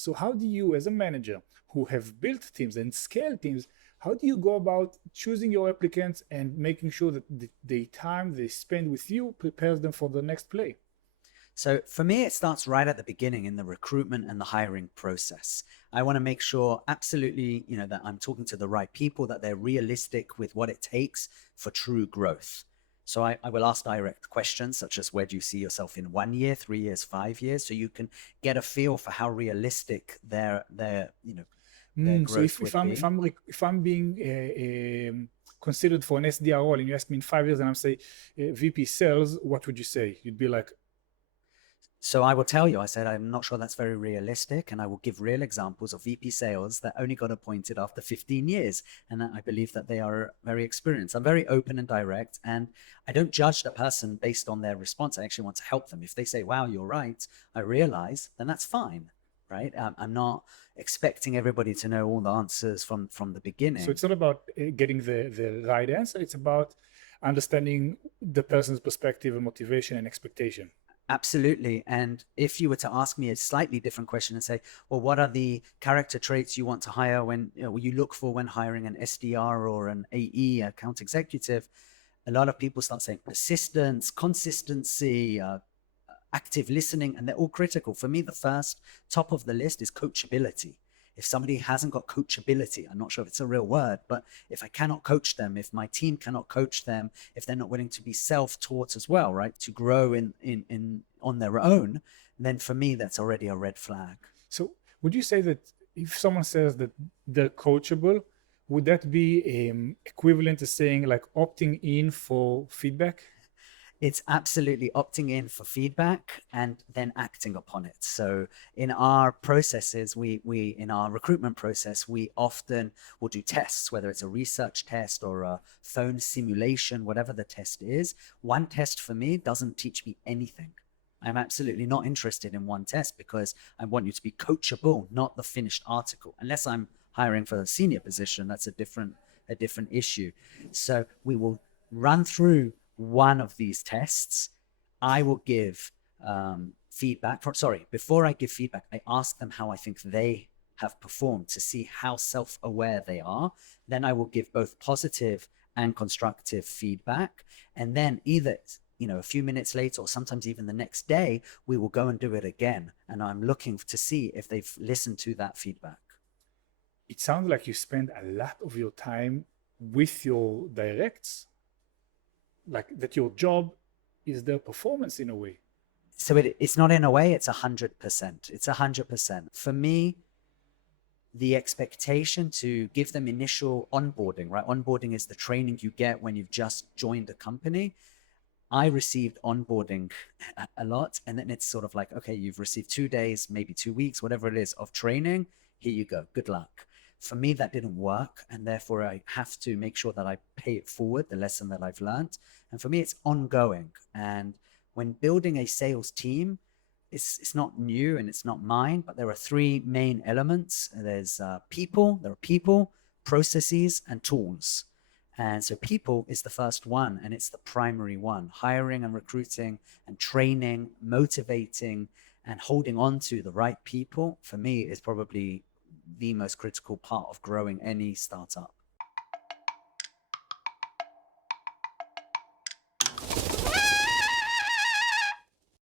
So how do you, as a manager who have built teams and scaled teams, how do you go about choosing your applicants and making sure that the time they spend with you prepares them for the next play? So for me, it starts right at the beginning in the recruitment and the hiring process. I want to make sure absolutely, that I'm talking to the right people, that they're realistic with what it takes for true growth. So I will ask direct questions such as where do you see yourself in 1 year, 3 years, 5 years, so you can get a feel for how realistic their So growth would be. if I'm being considered for an SDR role, and you ask me in 5 years, and I'm say VP sales, what would you say? You'd be like, So I will tell you, I said, I'm not sure that's very realistic. And I will give real examples of VP sales that only got appointed after 15 years. And I believe that they are very experienced. I'm very open and direct. And I don't judge the person based on their response. I actually want to help them. If they say, wow, you're right, I realize, then that's fine. Right. I'm not expecting everybody to know all the answers from the so beginning. it's not about getting the right answer. It's about understanding the person's perspective and motivation and expectation. Absolutely. And if you were to ask me a slightly different question and say, well, what are the character traits you want to hire when you look for when hiring an SDR or an AE, account executive? A lot of people start saying persistence, consistency, active listening, and they're all critical. For me, the first top of the list is coachability. If somebody hasn't got coachability, I'm not sure if it's a real word, but if I cannot coach them, if my team cannot coach them, if they're not willing to be self-taught as well, right, to grow in on their own, then for me, that's already a red flag. So would you say that if someone says that they're coachable, would that be equivalent to saying like opting in for feedback? It's absolutely opting in for feedback and then acting upon it. So in our processes, we in our recruitment process, we often will do tests, whether it's a research test or a phone simulation, whatever the test is. One test for me doesn't teach me anything. I'm absolutely not interested in one test because I want you to be coachable, not the finished article. Unless I'm hiring for a senior position, that's a different issue. So we will run through one of these tests. I will give feedback. Before I give feedback, I ask them how I think they have performed to see how self-aware they are. Then I will give both positive and constructive feedback. And then either a few minutes later or sometimes even the next day, we will go and do it again. And I'm looking to see if they've listened to that feedback. It sounds like you spend a lot of your time with your directs, like that your job is their performance in a way. So it's not in a way, it's 100%. It's 100%. For me, the expectation to give them initial onboarding, right? Onboarding is the training you get when you've just joined a company. I received onboarding a lot. And then it's sort of like, okay, you've received 2 days, maybe 2 weeks, whatever it is of training. Here you go. Good luck. For me, that didn't work. And therefore, I have to make sure that I pay it forward, the lesson that I've learned. And for me, it's ongoing. And when building a sales team, it's not new and it's not mine, but there are three main elements. There are people, processes, and tools. And so people is the first one, and it's the primary one. Hiring and recruiting and training, motivating, and holding on to the right people, for me, is probably the most critical part of growing any startup.